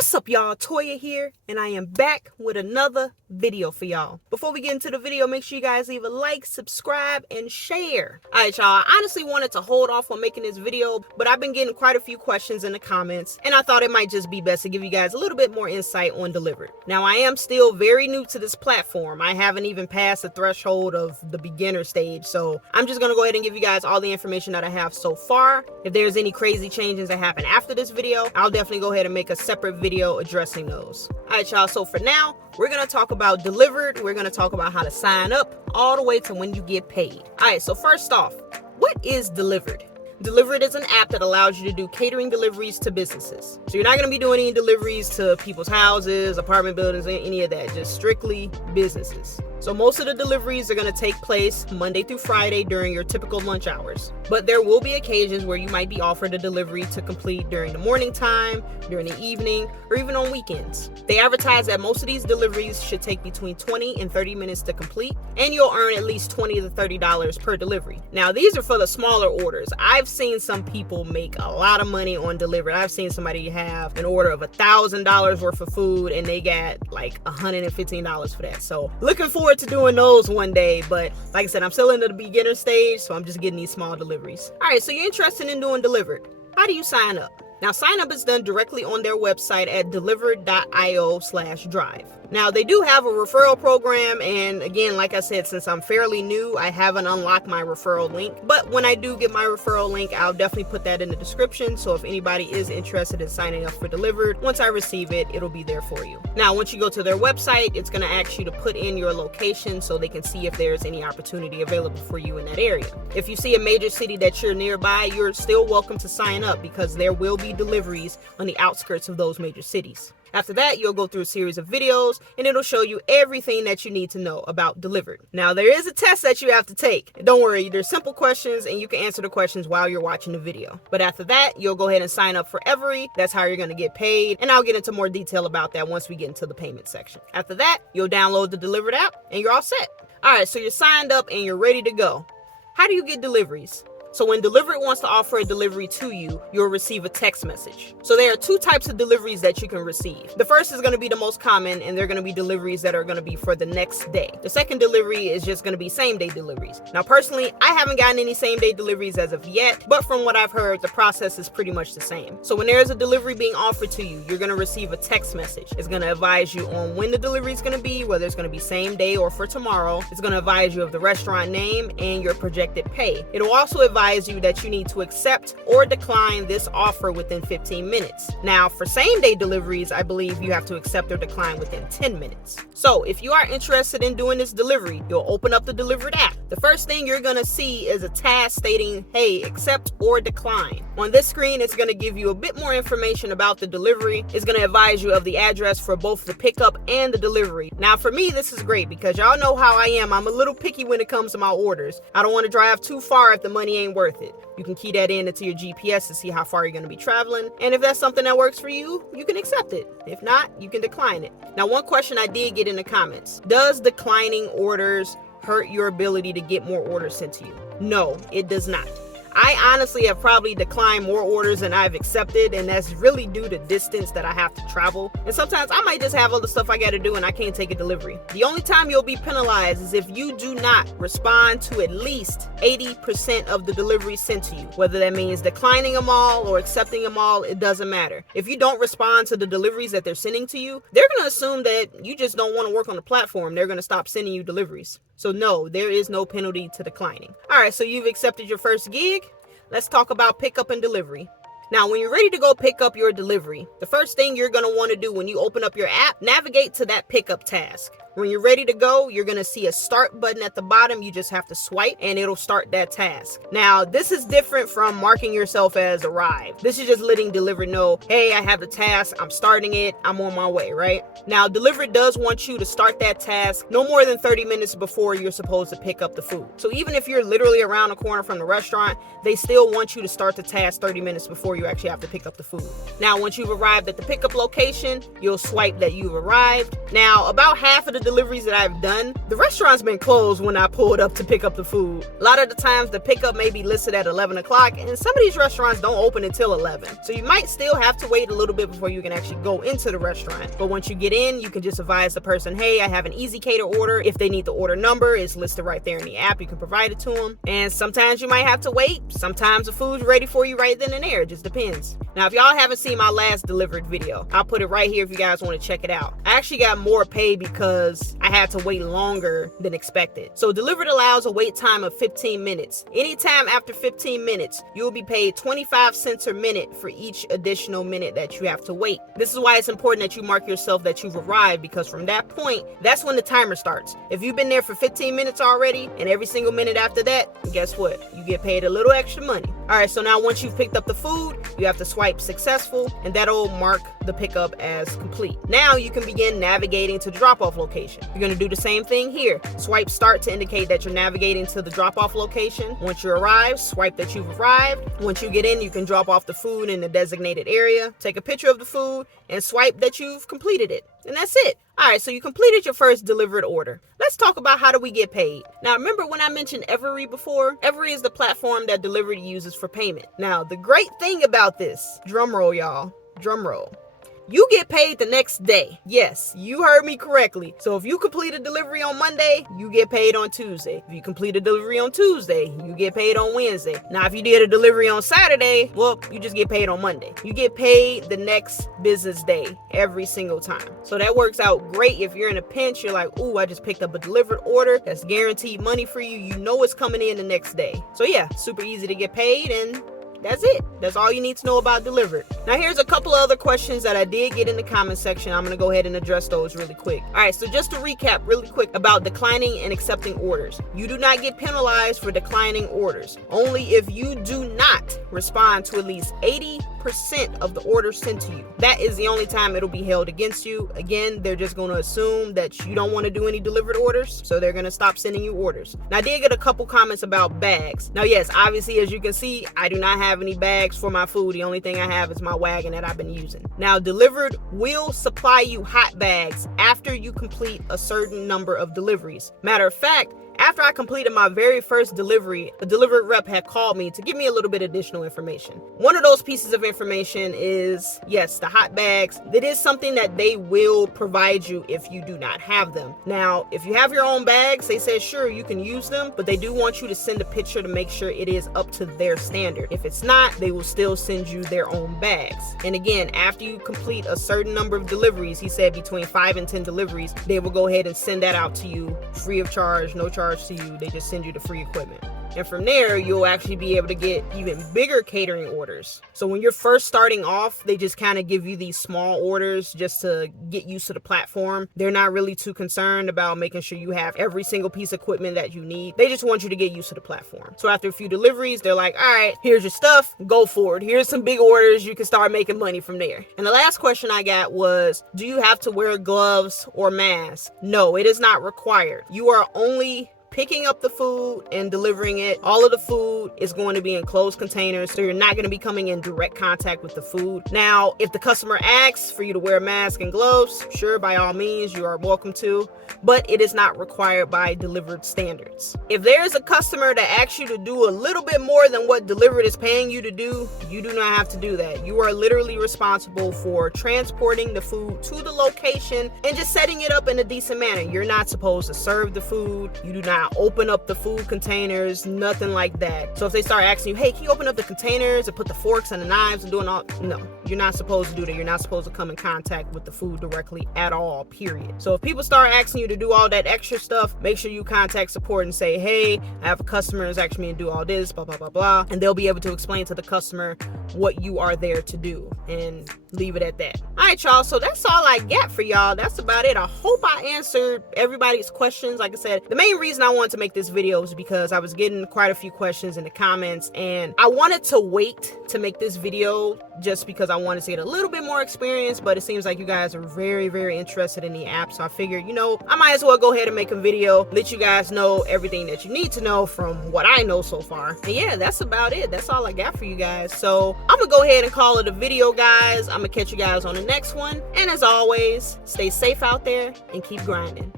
What's up, y'all? Toya here, and I am back with another video for y'all. Before we get into the video, make sure you guys leave a like, subscribe, and share. Alright, y'all, I honestly wanted to hold off on making this video, but I've been getting quite a few questions in the comments, and I thought it might just be best to give you guys a little bit more insight on Dlivrd. Now, I am still very new to this platform. I haven't even passed the threshold of the beginner stage, so I'm just gonna go ahead and give you guys all the information that I have so far. If there's any crazy changes that happen after this video, I'll definitely go ahead and make a separate video addressing those. Alright, y'all, so for now, we're going to talk about Dlivrd. We're going to talk about how to sign up all the way to when you get paid. Alright, so first off, what is Dlivrd? Dlivrd is an app that allows you to do catering deliveries to businesses. So you're not going to be doing any deliveries to people's houses, apartment buildings, any of that, just strictly businesses. So most of the deliveries are going to take place Monday through Friday during your typical lunch hours. But there will be occasions where you might be offered a delivery to complete during the morning time, during the evening, or even on weekends. They advertise that most of these deliveries should take between 20 and 30 minutes to complete, and you'll earn at least $20 to $30 per delivery. Now, these are for the smaller orders. I've seen some people make a lot of money on Dlivrd. I've seen somebody have an order of $1,000 worth of food, and they got like $115 for that. So looking forward to doing those one day, but like I said, I'm still in the beginner stage, so I'm just getting these small deliveries. All right, so you're interested in doing Dlivrd. How do you sign up? Now, sign up is done directly on their website at dlivrd.io/drive. Now, they do have a referral program, and again, like I said, since I'm fairly new, I haven't unlocked my referral link. But when I do get my referral link, I'll definitely put that in the description, so if anybody is interested in signing up for Dlivrd, once I receive it, it'll be there for you. Now, once you go to their website, it's going to ask you to put in your location so they can see if there's any opportunity available for you in that area. If you see a major city that you're nearby, you're still welcome to sign up because there will be deliveries on the outskirts of those major cities. After that, you'll go through a series of videos, and it'll show you everything that you need to know about Dlivrd. Now, there is a test that you have to take. Don't worry, there's simple questions, and you can answer the questions while you're watching the video. But after that, you'll go ahead and sign up for Every. That's how you're going to get paid, and I'll get into more detail about that once we get into the payment section. After that, you'll download the Dlivrd app, and you're all set. All right, so you're signed up, and you're ready to go. How do you get deliveries? So when Dlivrd wants to offer a delivery to you, you'll receive a text message. So there are two types of deliveries that you can receive. The first is going to be the most common, and they're going to be deliveries that are going to be for the next day. The second delivery is just going to be same-day deliveries. Now, personally, I haven't gotten any same-day deliveries as of yet, but from what I've heard, the process is pretty much the same. So when there is a delivery being offered to you, you're going to receive a text message. It's going to advise you on when the delivery is going to be, whether it's going to be same day or for tomorrow. It's going to advise you of the restaurant name and your projected pay. It'll also advise you that you need to accept or decline this offer within 15 minutes. Now, for same-day deliveries, I believe you have to accept or decline within 10 minutes. So if you are interested in doing this delivery, you'll open up the Dlivrd app. The first thing you're going to see is a task stating, hey, accept or decline. On this screen, it's going to give you a bit more information about the delivery. It's going to advise you of the address for both the pickup and the delivery. Now, for me, this is great because y'all know how I am. I'm a little picky when it comes to my orders. I don't want to drive too far if the money ain't worth it. You can key that in into your GPS to see how far you're going to be traveling. And if that's something that works for you, you can accept it. If not, you can decline it. Now, one question I did get in the comments: does declining orders hurt your ability to get more orders sent to you? No, it does not. I honestly have probably declined more orders than I've accepted, and that's really due to distance that I have to travel. And sometimes I might just have other stuff I got to do and I can't take a delivery. The only time you'll be penalized is if you do not respond to at least 80% of the deliveries sent to you. Whether that means declining them all or accepting them all, it doesn't matter. If you don't respond to the deliveries that they're sending to you, they're going to assume that you just don't want to work on the platform. They're going to stop sending you deliveries. So no, there is no penalty to declining. All right, so you've accepted your first gig. Let's talk about pickup and delivery. Now, when you're ready to go pick up your delivery, the first thing you're going to want to do when you open up your app, navigate to that pickup task. When you're ready to go, you're going to see a start button at the bottom. You just have to swipe and it'll start that task. Now, this is different from marking yourself as arrived. This is just letting Dlivrd know, hey, I have the task, I'm starting it, I'm on my way, right? Now, Dlivrd does want you to start that task no more than 30 minutes before you're supposed to pick up the food. So even if you're literally around the corner from the restaurant, they still want you to start the task 30 minutes before you actually have to pick up the food. Now, once you've arrived at the pickup location, you'll swipe that you've arrived. Now, about half of the deliveries that I've done, the restaurant's been closed when I pulled up to pick up the food. A lot of the times the pickup may be listed at 11 o'clock, and some of these restaurants don't open until 11. So you might still have to wait a little bit before you can actually go into the restaurant. But once you get in, you can just advise the person, hey, I have an easy cater order. If they need the order number, it's listed right there in the app. You can provide it to them. And sometimes you might have to wait. Sometimes the food's ready for you right then and there. It just depends. Now, if y'all haven't seen my last Dlivrd video, I'll put it right here if you guys want to check it out. I actually got more pay because I had to wait longer than expected. So Dlivrd allows a wait time of 15 minutes. Anytime after 15 minutes, you will be paid 25 cents a minute for each additional minute that you have to wait. This is why it's important that you mark yourself that you've arrived, because from that point, that's when the timer starts. If you've been there for 15 minutes already, and every single minute after that, guess what? You get paid a little extra money. All right, so now once you've picked up the food, you have to swipe successful, and that'll mark the pickup as complete. Now you can begin navigating to the drop-off location. You're gonna do the same thing here. Swipe start to indicate that you're navigating to the drop-off location. Once you arrive, swipe that you've arrived. Once you get in, you can drop off the food in the designated area, take a picture of the food, and swipe that you've completed it. And that's it. All right, so you completed your first Dlivrd order. Let's talk about how do we get paid. Now, remember when I mentioned Referral before? Referral is the platform that Dlivrd uses for payment. Now, the great thing about this, drum roll, y'all, drum roll. You get paid the next day. Yes, you heard me correctly. So if you complete a delivery on Monday, you get paid on Tuesday. If you complete a delivery on Tuesday, you get paid on Wednesday. Now, if you did a delivery on Saturday, well, you just get paid on Monday. You get paid the next business day every single time. So that works out great. If you're in a pinch, you're like, ooh, I just picked up a Dlivrd order. That's guaranteed money for you. You know it's coming in the next day. So yeah, super easy to get paid, and that's it. That's all you need to know about Dlivrd. Now, here's a couple of other questions that I did get in the comment section. I'm going to go ahead and address those really quick. All right, so just to recap really quick about declining and accepting orders. You do not get penalized for declining orders. Only if you do not respond to at least 80% of the orders sent to you. That is the only time it'll be held against you. Again, they're just going to assume that you don't want to do any Dlivrd orders, so they're going to stop sending you orders. Now, I did get a couple comments about bags. Now, yes, obviously, as you can see, I do not have any bags for my food. The only thing I have is my wagon that I've been using. Now, Dlivrd will supply you hot bags after you complete a certain number of deliveries. Matter of fact, after I completed my very first delivery, a Dlivrd rep had called me to give me a little bit of additional information. One of those pieces of information is, yes, the hot bags. That is something that they will provide you if you do not have them. Now, if you have your own bags, they said, sure, you can use them, but they do want you to send a picture to make sure it is up to their standard. If it's not, they will still send you their own bags. And again, after you complete a certain number of deliveries, he said between 5 and 10 deliveries, they will go ahead and send that out to you free of charge, no charge to you. They just send you the free equipment. And from there, you'll actually be able to get even bigger catering orders. So when you're first starting off, they just kind of give you these small orders just to get used to the platform. They're not really too concerned about making sure you have every single piece of equipment that you need. They just want you to get used to the platform. So after a few deliveries, they're like, all right, here's your stuff, go for it. Here's some big orders. You can start making money from there. And the last question I got was, do you have to wear gloves or masks? No, it is not required. You are only picking up the food and delivering it. All of the food is going to be in closed containers, so you're not going to be coming in direct contact with the food. Now, if the customer asks for you to wear a mask and gloves, sure, by all means, you are welcome to, but it is not required by Dlivrd standards. If there's a customer that asks you to do a little bit more than what Dlivrd is paying you to do, you do not have to do that. You are literally responsible for transporting the food to the location and just setting it up in a decent manner. You're not supposed to serve the food. You do not open up the food containers, nothing like that. So if they start asking you, hey, can you open up the containers and put the forks and the knives and doing all, no, you're not supposed to do that. You're not supposed to come in contact with the food directly at all, period. So if people start asking you to do all that extra stuff, make sure you contact support and say, hey, I have a customer who's asking me to do all this, blah, blah, blah, blah. And they'll be able to explain to the customer what you are there to do and leave it at that. All right, y'all. So that's all I got for y'all. That's about it. I hope I answered everybody's questions. Like I said, the main reason I I wanted to make this video was because I was getting quite a few questions in the comments, and I wanted to wait to make this video just because I wanted to get a little bit more experience, but it seems like you guys are very, very interested in the app. So I figured, you know, I might as well go ahead and make a video, let you guys know everything that you need to know from what I know so far. And yeah, that's about it. That's all I got for you guys. So I'm gonna go ahead and call it a video, guys. I'm gonna catch you guys on the next one. And as always, stay safe out there and keep grinding.